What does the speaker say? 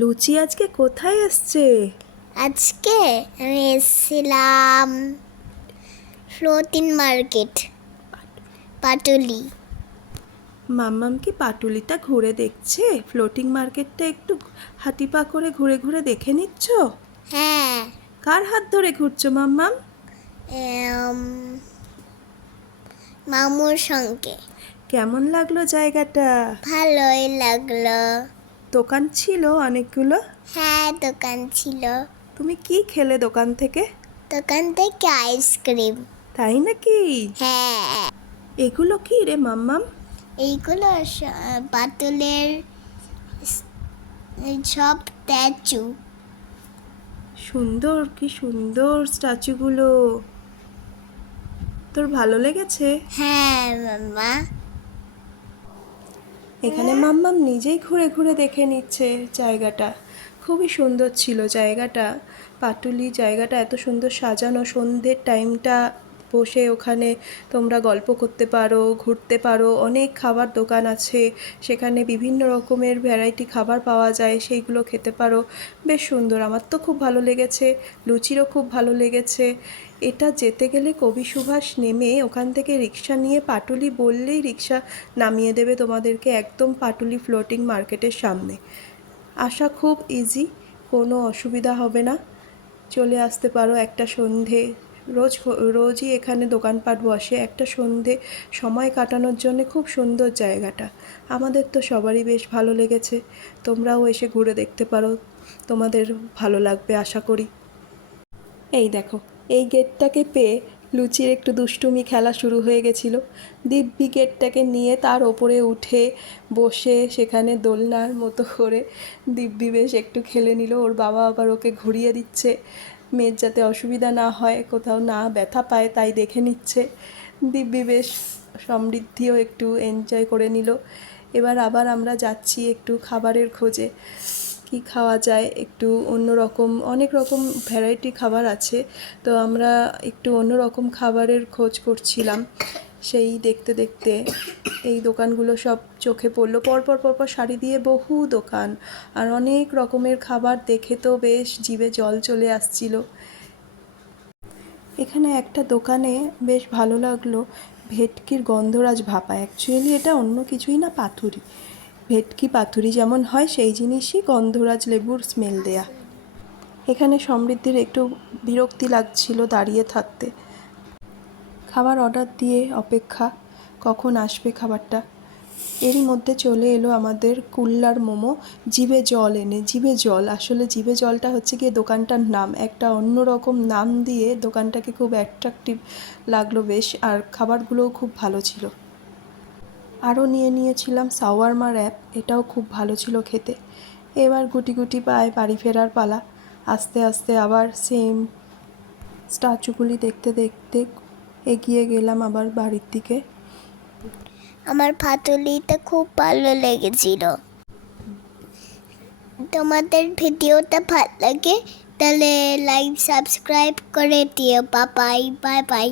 লুচি আজকে কোথায় এসছে? আজকে আমি এসেছিলাম ফ্লোটিং মার্কেট, পাটুলি। মাম্মাম কি পাটুলিটা ঘুরে দেখছে? ফ্লোটিং মার্কেটটা একটু হাঁটিপা করে ঘুরে ঘুরে দেখে নিচ্ছ? হ্যাঁ, কার হাত ধরে ঘুরছো মাম্মাম? এম, মামুর সঙ্গে। কেমন লাগলো জায়গাটা? ভালোই লাগলো। দোকান ছিল অনেকগুলো। হ্যাঁ, দোকান ছিল। তুমি কি খেলে দোকান থেকে? দোকান থেকে আইসক্রিম। তাই নাকি? হ্যাঁ, এগুলো কি রে মাম্মাম? এইগুলো পাটুলের সব স্ট্যাচু। সুন্দর, কি সুন্দর স্ট্যাচুগুলো। তোর ভালো লেগেছে? হ্যাঁ মাম্মা। এখানে মাম্মাম নিজেই ঘুরে ঘুরে দেখে নিচ্ছে জায়গাটা। খুবই সুন্দর ছিল জায়গাটা। পাটুলি জায়গাটা এত সুন্দর সাজানো, সন্ধ্যের টাইমটা বসে ওখানে তোমরা গল্প করতে পারো, ঘুরতে পারো। অনেক খাবার দোকান আছে, সেখানে বিভিন্ন রকমের ভ্যারাইটি খাবার পাওয়া যায়, সেইগুলো খেতে পারো। বেশ সুন্দর, আমার তো খুব ভালো লেগেছে। লুচিরও খুব ভালো লেগেছে। এটা যেতে গেলে কবি সুভাষ নেমে ওখান থেকে রিক্সা নিয়ে পাটুলি বললেই রিক্সা নামিয়ে দেবে তোমাদেরকে একদম পাটুলি ফ্লোটিং মার্কেটের সামনে। আসা খুব ইজি, কোনো অসুবিধা হবে না। চলে আসতে পারো একটা সন্ধে। রোজই এখানে দোকানপাট বসে। একটা সন্ধে সময় কাটানোর জন্য খুব সুন্দর জায়গাটা। আমাদের তো সবারই বেশ ভালো লেগেছে। তোমরাও এসে ঘুরে দেখতে পারো, তোমাদের ভালো লাগবে আশা করি। এই দেখো, এই গেটটাকে পেয়ে লুচির একটু দুষ্টুমি খেলা শুরু হয়ে গেছিলো। দিব্যি গেটটাকে নিয়ে তার ওপরে উঠে বসে সেখানে দোলনার মতো করে দিব্যি বেশ একটু খেলে নিল। ওর বাবা আবার ওকে ঘুরিয়ে দিচ্ছে, মেয়ের যাতে অসুবিধা না হয়, কোথাও না ব্যথা পায় তাই দেখে নিচ্ছে। দিব্যি বেশ সমৃদ্ধিও একটু এনজয় করে নিল। এবার আবার আমরা যাচ্ছি একটু খাবারের খোঁজে। কি খাওয়া যায়, একটু অন্য রকম, অনেক রকম ভ্যারাইটি খাবার আছে। তো আমরা একটু অন্য রকম খাবারের খোঁজ করছিলাম। সেই দেখতে দেখতে এই দোকানগুলো সব চোখে পড়লো। পরপর পরপর সারি দিয়ে বহু দোকান, আর অনেক রকমের খাবার দেখে তো বেশ জিভে জল চলে আসছিল। এখানে একটা দোকানে বেশ ভালো লাগলো, ভেটকির গন্ধরাজ ভাপা। অ্যাকচুয়ালি এটা অন্য কিছুই না, পাতুরি। ভেটকি পাতুরি যেমন হয় সেই জিনিসই গন্ধরাজ লেবুর স্মেল দেয়া। এখানে সমৃদ্ধির একটু বিরক্তি লাগছিল দাঁড়িয়ে থাকতে। খাবার অর্ডার দিয়ে অপেক্ষা, কখন আসবে খাবারটা। এরই মধ্যে চলে এলো আমাদের কুল্লার মোমো। জিভে জল এনে, জিভে জল, আসলে জিভে জলটা হচ্ছে গিয়ে দোকানটার নাম। একটা অন্যরকম নাম দিয়ে দোকানটাকে খুব অ্যাট্রাকটিভ লাগলো বেশ, আর খাবারগুলোও খুব ভালো ছিল। আরও নিয়েছিলাম শাওয়ারমা র্যাপ, এটাও খুব ভালো ছিল খেতে। এবার গুটি গুটি পায়ে বাড়ি ফেরার পালা। আস্তে আস্তে আবার সেম স্ট্যাচুগুলি দেখতে দেখতে এগিয়ে গেলাম আবার বাড়ির দিকে। আমার পাটুলিটা খুব ভালো লেগেছিল। তোমাদের ভিডিওটা ভালো লাগে তাহলে লাইক সাবস্ক্রাইব করে দিও। Bye bye bye bye.